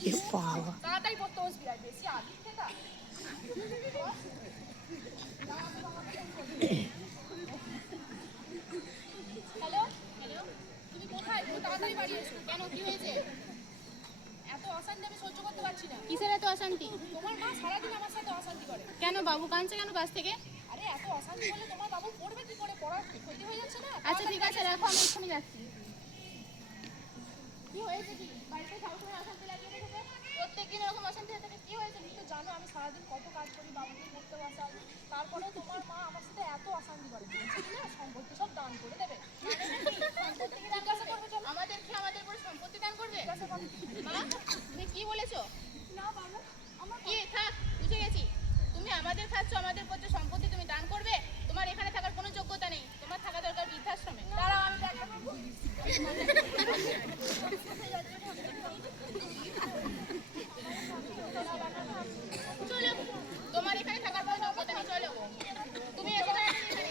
এ বাবা তাড়াতাড়ি পড়তে বসবি আর বেশি আগে খেতা হ্যালো হ্যালো তুমি কোথায় তুমি তাড়াতাড়ি বাড়ি এসো কেন কি হয়েছে এত অশান্তি আমি সহ্য করতে পারছি না কিসের এত অশান্তি তোমার মা সারাদিন আমার সাথে অশান্তি। কেন বাবু? কাঁদছে কেন কাছ থেকে? আরে এত অশান্তি করলে তোমার বাবু পড়বে কি করে? পড়ার ক্ষতি হয়ে যাচ্ছে না? আচ্ছা ঠিক আছে রাখো আমি এক্ষুনি যাচ্ছি। কি হয়েছে কি? বাড়িতে সবসময় অশান্তি লাগিয়ে রেখেছে? প্রত্যেকদিন এরকম অশান্তি হয়ে থাকে। কি হয়েছে? তুমি তো জানো আমি সারাদিন কত কাজ করি বাবুকে পড়তে বসাই তারপরে তোমার মা আমার সাথে এত অশান্তি করে। বলছে কি না? সম্পত্তি সব দান করে দেবে। কি? করবে চলো আমাদেরকে আমাদের উপরে সম্পত্তি দান করবে? মা তুমি কি বলেছ? না বাবু আমার কি? থাক বুঝে গেছি। তুমি আমাদের খাচ্ছ আমাদের পথে সম্পত্তি তুমি দান করবে। তোমার এখানে থাকার কোনো যোগ্যতা নেই তোমার থাকা দরকার বৃদ্ধাশ্রমে দাঁড়াও আমি দেখা করব চলো তোমার এখানে থাকার কোনো যোগ্যতা নেই চলো তুমি এসো না এখানে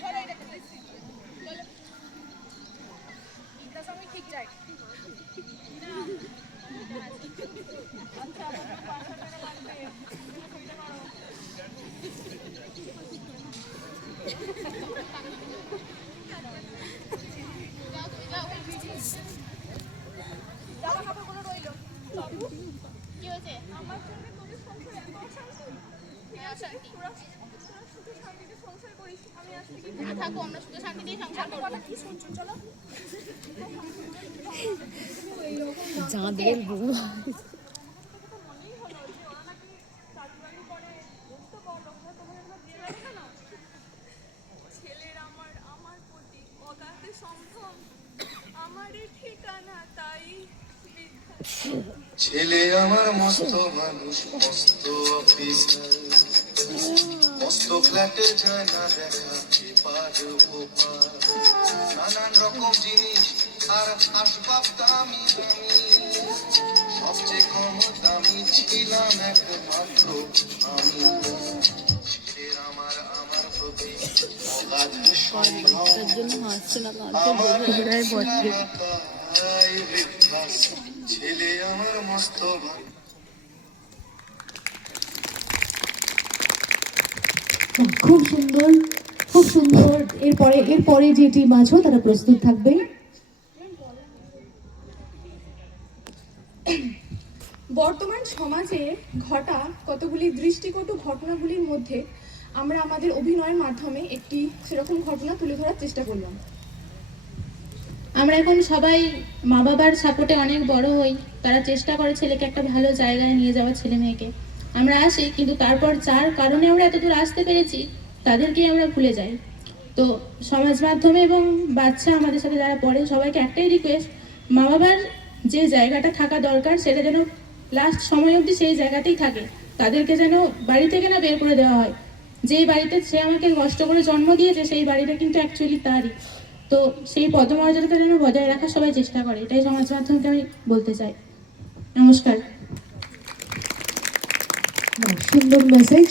চলো এটা চলো বৃদ্ধাশ্রমে ঠিক যাই আচ্ছা আমার পাঁচশো টাকা লাগবে দিতে পারো যাও তুমি যাও জামা কাপড়গুলো রইল কি হয়েছে আমার জন্য তোদের সংসারে এত অশান্তি হ্যাঁ, অশান্তি তোরা তোরা শুধু শান্তিতে সংসার করিস আমি আজ থেকে আমরা শুধু শান্তিতেই সংসার করব কি শুনছো চলো যাঁদের বউ মনেই হলো যে ওরা নাকি চাকরি করে বুঝতে পারল না তোমার একবার দিয়ে গেল কেন ছেলের আমার আমার প্রতি ছেলে আমার মস্ত মানুষ, মস্ত অফিসার মস্ত ফ্ল্যাটে যায় না দেখা এপার নানান রকম জিনিস আর আসবাব দামি দামি। সবচেয়ে কম দামি ছিলাম একমাত্র আমি। ছেলের আমার আমার প্রতি অগাধ তার জন্য হাসছে না আমার বন্ধুরাই বসে ছেলে আমার মস্ত খুব সুন্দর খুব সুন্দর। এরপরে এরপরে যে টিম আছো তারা প্রস্তুত থাকবে। বর্তমান সমাজে ঘটা কতগুলি দৃষ্টিকটু ঘটনাগুলির মধ্যে আমরা আমাদের অভিনয়ের মাধ্যমে একটি সেরকম ঘটনা তুলে ধরার চেষ্টা করলাম। আমরা এখন সবাই মা বাবার সাপোর্টে অনেক বড় হই। তারা চেষ্টা করে ছেলেকে একটা ভালো জায়গায় নিয়ে যাওয়ার ছেলে মেয়েকে। আমরা আসি, কিন্তু তারপর যার কারণে আমরা এত দূর আসতে পেরেছি, তাদেরকেই আমরা ভুলে যাই। তো সমাজ মাধ্যমে এবং বাচ্চা আমাদের সাথে যারা পড়ে, সবাইকে একটাই রিকোয়েস্ট মা বাবার যে জায়গাটা থাকা দরকার, সেটা যেন লাস্ট সময় অবধি সেই জায়গাতেই থাকে। তাদেরকে যেন বাড়ি থেকে না বের করে দেওয়া হয়। যেই বাড়িতে সে আমাকে কষ্ট করে জন্ম দিয়েছে, সেই বাড়িটা কিন্তু অ্যাকচুয়ালি তারই। তো সেই পদমর্যাদাটা যেন বজায় রাখা সবাই চেষ্টা করে, এটাই সমাজ মাধ্যমকে আমি বলতে চাই। নমস্কার। সুন্দর মেসেজ